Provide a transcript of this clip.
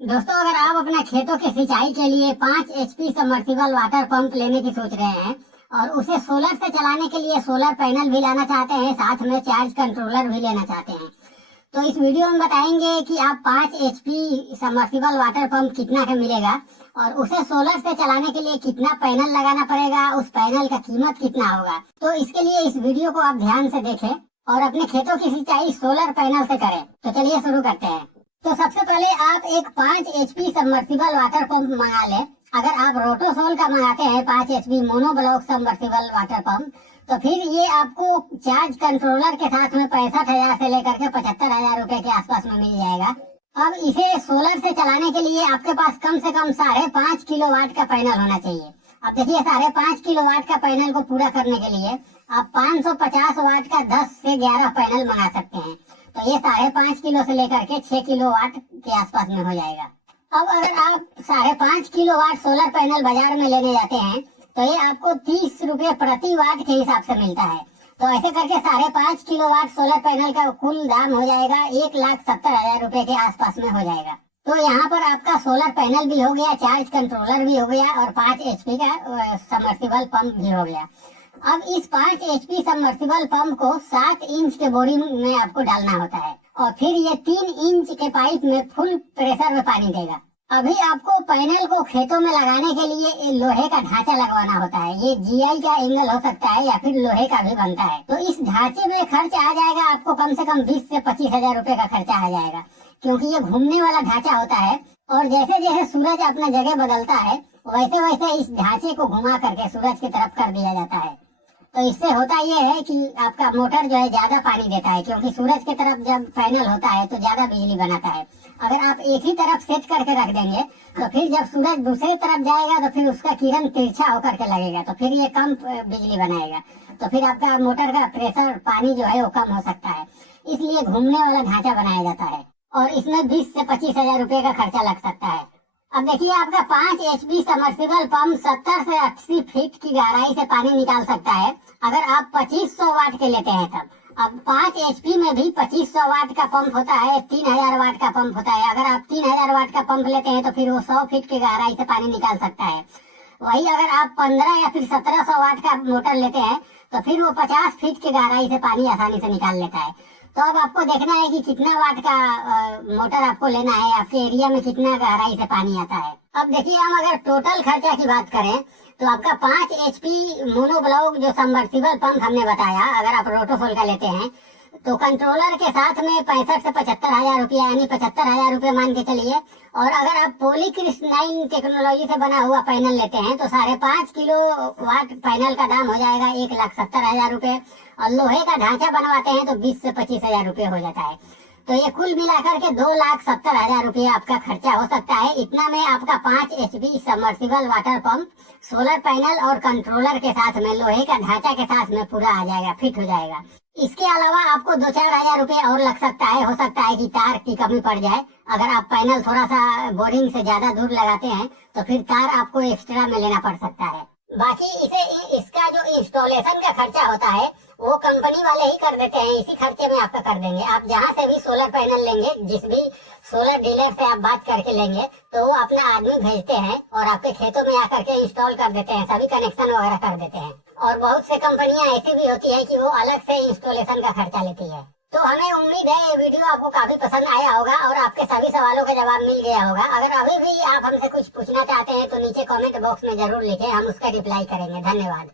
दोस्तों, अगर आप अपने खेतों की सिंचाई के लिए 5 एचपी सबमर्सिबल वाटर पंप लेने की सोच रहे हैं और उसे सोलर से चलाने के लिए सोलर पैनल भी लाना चाहते हैं, साथ में चार्ज कंट्रोलर भी लेना चाहते हैं, तो इस वीडियो में बताएंगे कि आप 5 एचपी सबमर्सिबल वाटर पंप कितना का मिलेगा और उसे सोलर से चलाने के लिए कितना पैनल लगाना पड़ेगा, उस पैनल का कीमत कितना होगा। तो इसके लिए इस वीडियो को आप ध्यान से देखें और अपने खेतों की सिंचाई सोलर पैनल से करें। तो चलिए शुरू करते हैं। तो सबसे पहले आप एक 5 एचपी सबमर्सिबल वाटर पंप मंगा लें। अगर आप रोटोसोल का मंगाते हैं 5 HP mono block submersible water pump, तो फिर ये आपको चार्ज कंट्रोलर के साथ में 65,000 से लेकर के 75,000 रुपए के आसपास में मिल जाएगा। अब इसे सोलर से चलाने के लिए आपके पास कम से कम 5.5 किलोवाट का पैनल होना चाहिए। अब देखिए, 5.5 किलोवाट का पैनल को पूरा करने के लिए आप 550 वाट का 10 से 11 पैनल मंगा सकते हैं। तो ये 5.5 किलो से लेकर के 6 किलोवाट के आसपास में हो जाएगा। अब अगर आप 5.5 किलोवाट सोलर पैनल बाजार में लेने जाते हैं तो ये आपको 30 रुपए प्रति वाट के हिसाब से मिलता है। तो ऐसे करके 5.5 किलोवाट सोलर पैनल का कुल दाम हो जाएगा 1,70,000 रुपए के आसपास में हो जाएगा। तो यहाँ पर आपका सोलर पैनल भी हो गया, चार्ज कंट्रोलर भी हो गया और 5 एचपी का सबमर्सिबल पंप भी हो गया। अब इस 5 एचपी सबमर्सिबल पंप को 7 इंच के बोरिंग में आपको डालना होता है और फिर ये 3 इंच के पाइप में फुल प्रेशर में पानी देगा। अभी आपको पैनल को खेतों में लगाने के लिए लोहे का ढांचा लगवाना होता है। ये जीआई का एंगल हो सकता है या फिर लोहे का भी बनता है। तो इस ढांचे में खर्च आ जाएगा आपको कम से कम 20 से 25,000 रुपए का खर्चा आ जाएगा, क्योंकि ये घूमने वाला ढांचा होता है और जैसे जैसे सूरज अपना जगह बदलता है वैसे वैसे इस ढांचे को घुमा करके सूरज की तरफ कर दिया जाता है। तो इससे होता यह है कि आपका मोटर जो है ज्यादा पानी देता है, क्योंकि सूरज की तरफ जब पैनल होता है तो ज्यादा बिजली बनाता है। अगर आप एक ही तरफ सेट करके रख देंगे तो फिर जब सूरज दूसरी तरफ जाएगा तो फिर उसका किरण तिरछा होकर के लगेगा, तो फिर ये कम बिजली बनाएगा, तो फिर आपका मोटर का प्रेशर पानी जो है वो कम हो सकता है। इसलिए घूमने वाला ढांचा बनाया जाता है और इसमें 20 से 25,000 रुपए का खर्चा लग सकता है। अब देखिए, आपका 5 एचपी सबमर्सिबल पंप 70 से 80 फीट की गहराई से पानी निकाल सकता है अगर आप 2500 वाट के लेते हैं तब। अब 5 एचपी में भी 2500 वाट का पंप होता है, 3000 वाट का पंप होता है। अगर आप 3000 वाट का पंप लेते हैं तो फिर वो 100 फीट की गहराई से पानी निकाल सकता है। वही अगर आप 15 या फिर 1700 वाट का मोटर लेते हैं तो फिर वो 50 फीट की गहराई से पानी आसानी से निकाल लेता है। तो अब आपको देखना है कि कितना वाट का मोटर आपको लेना है, आपके एरिया में कितना गहराई से पानी आता है। अब देखिए, हम अगर टोटल खर्चा की बात करें तो आपका 5 एचपी मोनो ब्लॉक जो सबमर्सिबल पंप हमने बताया, अगर आप रोटोसोल का लेते हैं तो कंट्रोलर के साथ में 65 से 75,000 रुपया यानी 75,000 रुपये मान के चलिए। और अगर आप पॉलीक्रिस्टलाइन टेक्नोलॉजी से बना हुआ पैनल लेते हैं तो 5.5 किलो वाट पैनल का दाम हो जाएगा 1,70,000 रुपये और लोहे का ढांचा बनवाते हैं तो 20 से 25,000 रुपये हो जाता है। तो ये कुल मिलाकर के 2,70,000 रुपये आपका खर्चा हो सकता है। इतना में आपका 5 HP submersible water pump solar panel और कंट्रोलर के साथ में लोहे का ढांचा के साथ में पूरा आ जाएगा, फिट हो जाएगा। इसके अलावा आपको 2-4 हजार रुपये और लग सकता है। हो सकता है कि तार की कमी पड़ जाए। अगर आप पैनल थोड़ा सा बोरिंग से ज्यादा दूर लगाते हैं तो फिर तार आपको एक्स्ट्रा में लेना पड़ सकता है। बाकी इसका जो इंस्टॉलेशन का खर्चा होता है वो कंपनी वाले ही कर देते हैं, इसी खर्चे में आपका कर देंगे। आप जहाँ से भी सोलर पैनल लेंगे, जिस भी सोलर डीलर से आप बात करके लेंगे तो वो अपना आदमी भेजते हैं और आपके खेतों में आकर के इंस्टॉल कर देते हैं, सभी कनेक्शन वगैरह कर देते हैं। और बहुत से कंपनियां ऐसी भी होती है कि वो अलग से इंस्टॉलेशन का खर्चा लेती है। तो हमें उम्मीद है ये वीडियो आपको काफी पसंद आया होगा और आपके सभी सवालों का जवाब मिल गया होगा। अगर अभी भी आप हमसे कुछ पूछना चाहते हैं तो नीचे कमेंट बॉक्स में जरूर लिखें, हम उसका रिप्लाई करेंगे। धन्यवाद।